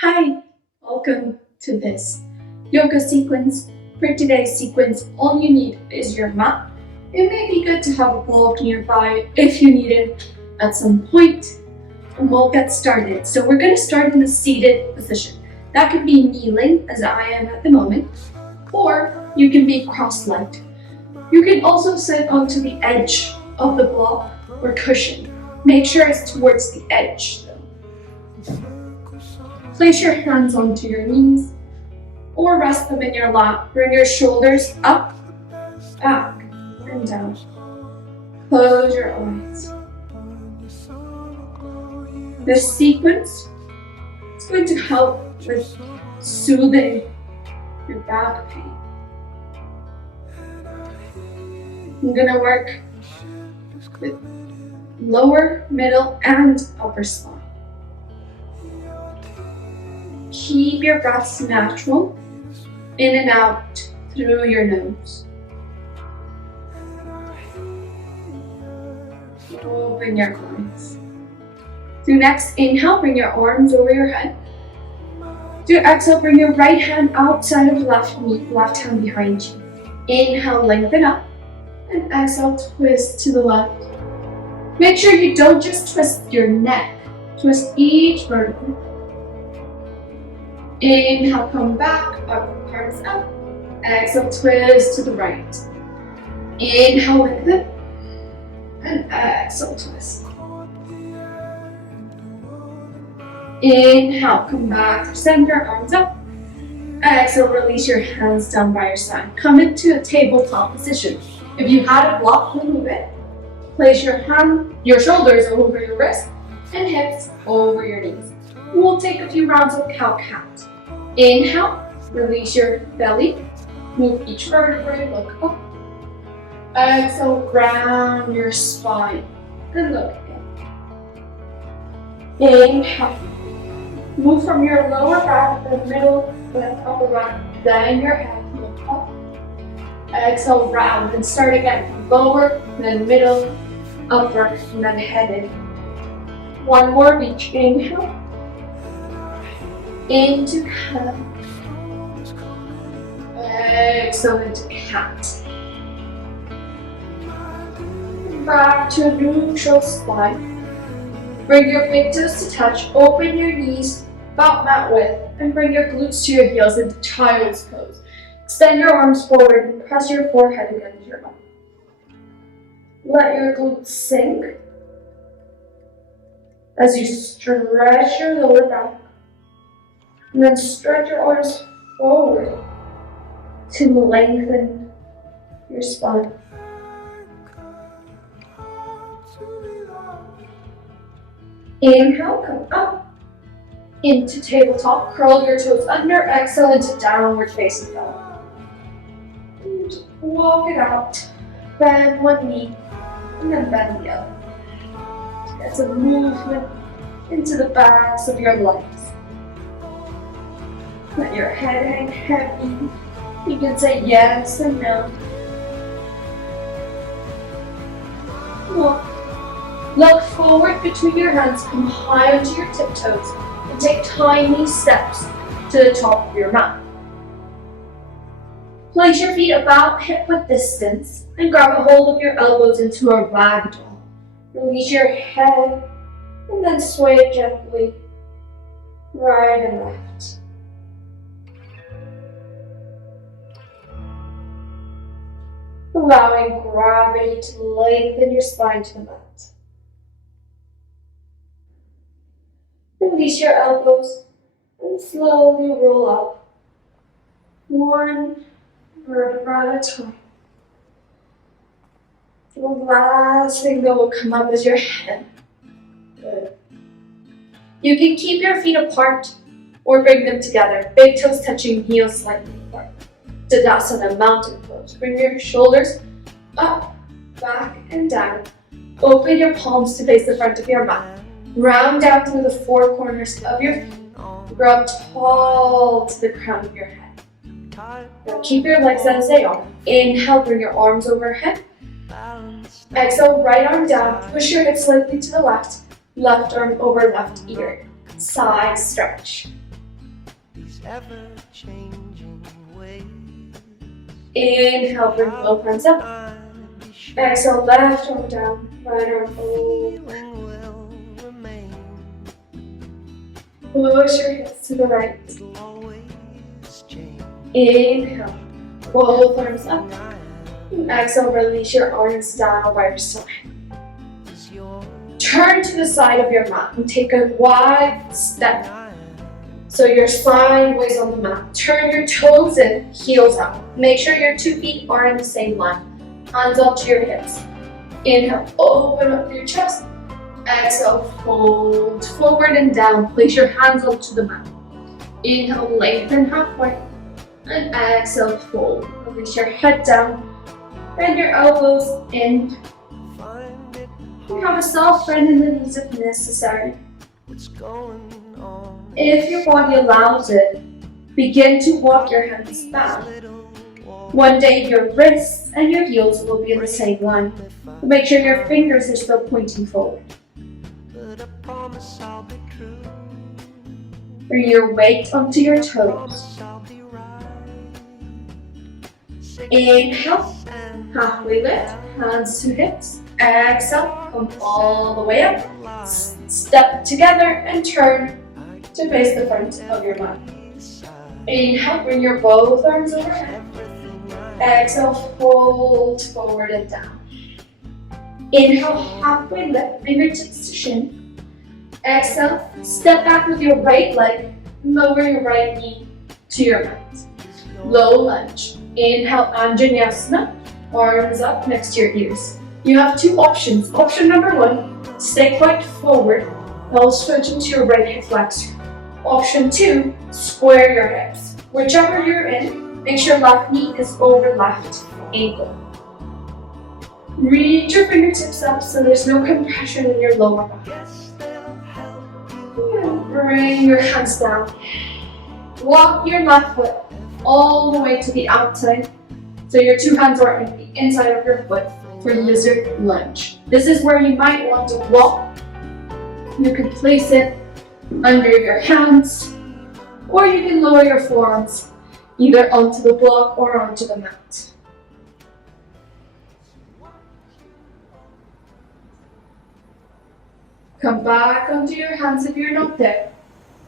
Hi, welcome to this yoga sequence. For today's sequence, all you need is your mat. It may be good to have a block nearby if you need it at some point, and we'll get started. So we're going to start in the seated position. That could be kneeling, as I am at the moment, or you can be cross-legged. You can also sit onto the edge of the block or cushion. Make sure it's towards the edge, though. Place your hands onto your knees or rest them in your lap. Bring your shoulders up, back, and down. Close your eyes. This sequence is going to help with soothing your back pain. I'm going to work with lower, middle, and upper spine. Keep your breaths natural, in and out through your nose. Open your eyes. Do next inhale, bring your arms over your head. Do exhale, bring your right hand outside of left knee, left hand behind you. Inhale, lengthen up, and exhale, twist to the left. Make sure you don't just twist your neck, twist each vertebra. Inhale, come back, up, arms up. Exhale, twist to the right. Inhale, lengthen. And exhale, twist. Inhale, come back to center, arms up. Exhale, release your hands down by your side. Come into a tabletop position. If you had a block, remove it. Place your shoulders over your wrists and hips over your knees. We'll take a few rounds of cow-cat. Inhale, release your belly, move each vertebrae, look up. Exhale, ground your spine and look in. Inhale, move from your lower back to the middle, then upper back, then your head, look up. Exhale, round, and start again. Lower, then middle, upper, and then head in. One more, reach, inhale. Into cat. Exhale into cat. Back to a neutral spine. Bring your big toes to touch. Open your knees about mat width and bring your glutes to your heels into child's pose. Extend your arms forward and press your forehead against your mat. Let your glutes sink as you stretch your lower back. And then stretch your arms forward to lengthen your spine. Inhale, come up into tabletop. Curl your toes under. Exhale into downward facing dog. And walk it out. Bend one knee and then bend the other. Get some movement into the backs of your legs. Let your head hang heavy. You can say yes and no. Look forward between your hands, come high onto your tiptoes, and take tiny steps to the top of your mat. Place your feet about hip-width distance and grab a hold of your elbows into a ragdoll. Release your head and then sway gently right and left. Allowing gravity to lengthen your spine to the mat. Release your elbows and slowly roll up, one vertebra at a time. The last thing that will come up is your head. Good. You can keep your feet apart or bring them together, big toes touching, heels slightly apart. Tadasana, mountain pose. Bring your shoulders up, back, and down. Open your palms to face the front of your mat. Round down through the four corners of your feet. Grow up tall to the crown of your head. Now keep your legs as they are. Inhale, bring your arms overhead. Exhale, right arm down. Push your hips slightly to the left. Left arm over left ear. Side stretch. Inhale, bring both hands up. Exhale, left arm down, right arm forward. Push your hips to the right. Inhale, both arms up. Exhale, release your arms down by your side. Turn to the side of your mat and take a wide step. So you're sideways on the mat. Turn your toes in, heels up. Make sure your 2 feet are in the same line. Hands up to your hips. Inhale, open up your chest. Exhale, fold forward and down. Place your hands onto the mat. Inhale, lengthen halfway. And exhale, fold. Release your head down. Bend your elbows in. You have a soft bend in the knees if necessary. If your body allows it, begin to walk your hands back. One day your wrists and your heels will be in the same line. Make sure your fingers are still pointing forward. Bring your weight onto your toes. Inhale, halfway lift, hands to hips. Exhale, come all the way up. Step together and turn to face the front of your mat. Inhale, bring your both arms overhead. Exhale, fold forward and down. Inhale, halfway lift, fingertips to shin. Exhale, step back with your right leg, lower your right knee to your mat. Low lunge. Inhale, Anjaneyasana, arms up next to your ears. You have 2 options. Option number 1, stay quite forward, while stretch into your right hip flexor. Option 2, square your hips. Whichever you're in, make sure left knee is over left ankle. Reach your fingertips up so there's no compression in your lower back. And bring your hands down. Walk your left foot all the way to the outside so your 2 hands are in the inside of your foot for lizard lunge. This is where you might want to walk. You can place it under your hands, or you can lower your forearms either onto the block or onto the mat. Come back onto your hands if you're not there,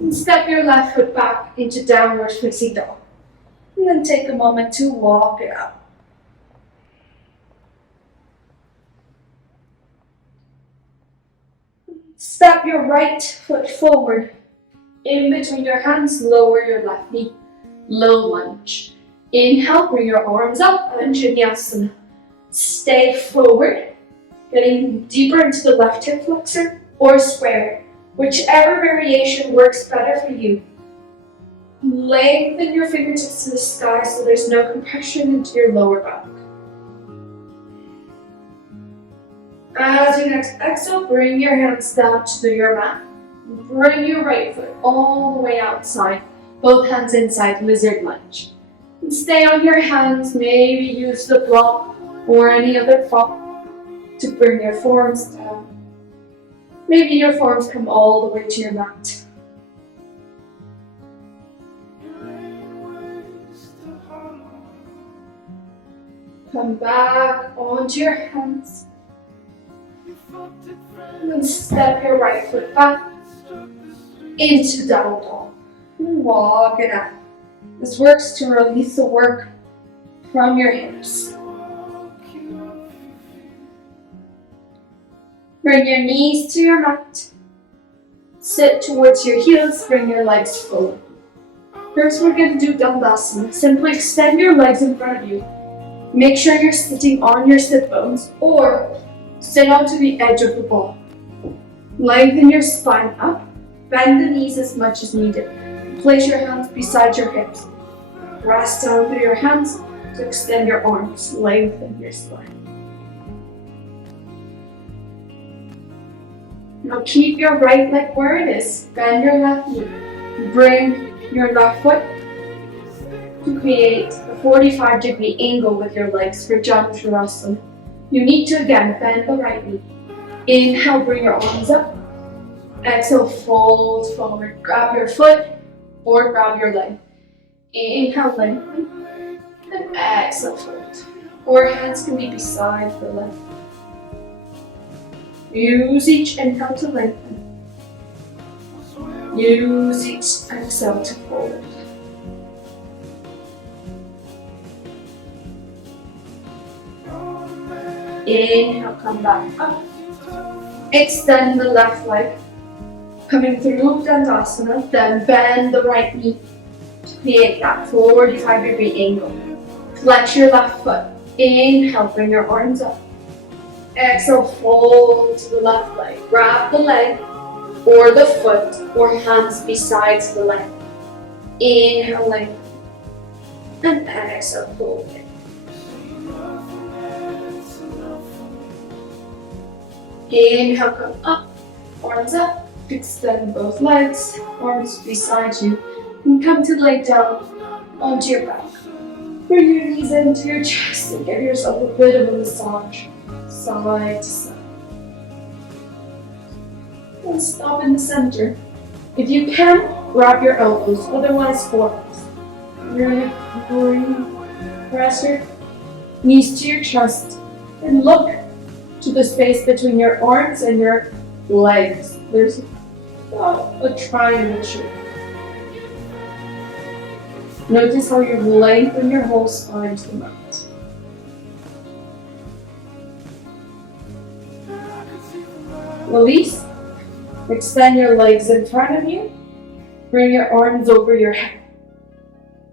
and step your left foot back into downward facing dog. And then take a moment to walk it out. Step your right foot forward. In between your hands, lower your left knee. Low lunge. Inhale, bring your arms up, Anjaneyasana. Stay forward, getting deeper into the left hip flexor or square, whichever variation works better for you. Lengthen your fingertips to the sky so there's no compression into your lower back. As you next exhale, bring your hands down to your mat. Bring your right foot all the way outside, both hands inside, lizard lunge. And stay on your hands, maybe use the block or any other prop to bring your forearms down. Maybe your forearms come all the way to your mat. Come back onto your hands. And then step your right foot back into down dog. And walk it out. This works to release the work from your hips. Bring your knees to your mat. Sit towards your heels, bring your legs forward. First we're going to do Dandasana. Simply extend your legs in front of you. Make sure you're sitting on your sit bones or sit onto the edge of the ball. Lengthen your spine up. Bend the knees as much as needed. Place your hands beside your hips. Rest down through your hands to extend your arms. Lengthen your spine. Now keep your right leg where it is. Bend your left knee. Bring your left foot to create a 45-degree angle with your legs for Janusharasana. You need to again bend the right knee. Inhale, bring your arms up. Exhale, fold forward. Grab your foot or grab your leg. Inhale, lengthen, and exhale, fold. Or hands can be beside the leg. Use each inhale to lengthen. Use each exhale to fold. Inhale, come back up. Extend the left leg. Coming through Dandasana, then bend the right knee to create that 45-degree angle. Flex your left foot. Inhale, bring your arms up. Exhale, fold to the left leg. Grab the leg or the foot or hands beside the leg. Inhale, lengthen. And exhale, fold it. Inhale, come up, arms up, extend both legs, arms beside you, and come to lay down onto your back. Bring your knees into your chest and give yourself a bit of a massage, side to side. And stop in the center. If you can, grab your elbows, otherwise forearms. Breathe, press your knees to your chest and look to the space between your arms and your legs. There's a triangle shape. Notice how you lengthen your whole spine to the mat. Release. Extend your legs in front of you. Bring your arms over your head.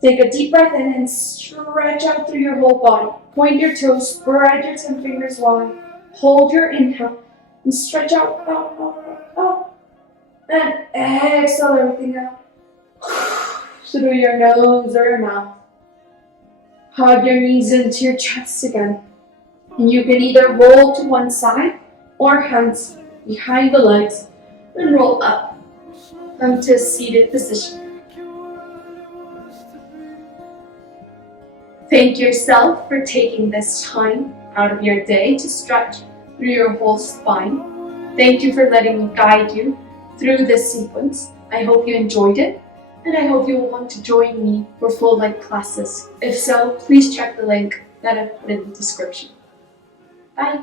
Take a deep breath in and stretch out through your whole body. Point your toes, spread your 10 fingers wide. Hold your inhale and stretch out, out. And exhale everything out. Through your nose or your mouth. Hug your knees into your chest again. And you can either roll to one side or hands behind the legs and roll up. Come to a seated position. Thank yourself for taking this time out of your day to stretch through your whole spine. Thank you for letting me guide you through this sequence. I hope you enjoyed it, and I hope you will want to join me for full leg classes. If so, please check the link that I've put in the description. Bye.